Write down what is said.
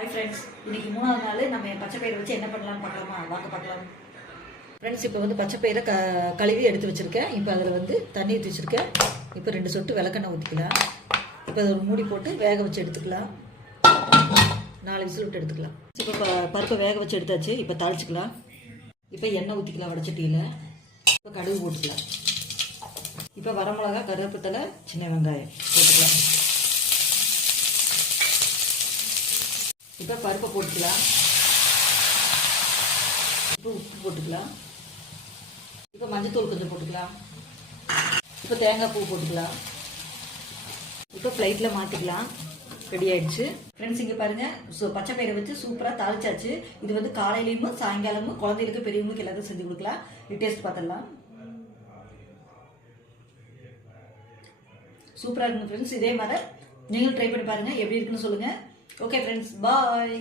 Hi friends, இன்னைக்கு 3வது நாள் நம்ம பச்சை பயிரை வச்சு என்ன பண்ணலாம்னு பார்க்கலாமா? வாங்க பார்க்கலாம். ஃப்ரெண்ட்ஸ், இப்போ வந்து பச்சை பயிரை கழுவி எடுத்து வச்சுருக்கேன். இப்போ அதில் வந்து தண்ணி ஊற்றி வச்சுருக்கேன். இப்போ 2 சொட்டு விளக்கெண்ணெய் ஊற்றிக்கலாம். இப்போ அதை ஒரு மூடி போட்டு வேக வச்சு எடுத்துக்கலாம். 4 விசில் விட்டு எடுத்துக்கலாம். இப்போ பருப்பை வேக வச்சு எடுத்தாச்சு. இப்போ தாளிச்சிக்கலாம். இப்போ எண்ணெய் ஊற்றிக்கலாம் வடச்சட்டியில். இப்போ கடுகு போட்டுக்கலாம். இப்போ வரமிளகா, கருவேப்பிலை, சின்ன வெங்காயம் போட்டுக்கலாம். இப்போ பருப்பை போட்டுக்கலாம். இப்போ உப்பு போட்டுக்கலாம். இப்போ மஞ்சத்தூள் கொஞ்சம் போட்டுக்கலாம். இப்போ தேங்காய் பூ போட்டுக்கலாம். இப்போ பிளேட்டில் மாற்றிக்கலாம். ரெடி ஆயிடுச்சு. ஃப்ரெண்ட்ஸ், இங்கே பாருங்கள், பச்சை பயிரை வச்சு சூப்பராக தாளிச்சாச்சு. இது வந்து காலையிலையும் சாயங்காலமும் குழந்தைகளுக்கு பெரியவங்களுக்கு எல்லாத்தையும் செஞ்சு கொடுக்கலாம். இது டேஸ்ட் பார்த்துடலாம். சூப்பராக இருக்குங்க ஃப்ரெண்ட்ஸ். இதே மாதிரி நீங்களும் ட்ரை பண்ணி பாருங்கள். எப்படி இருக்குன்னு சொல்லுங்கள். ஓகே ஃப்ரெண்ட்ஸ், பாய்.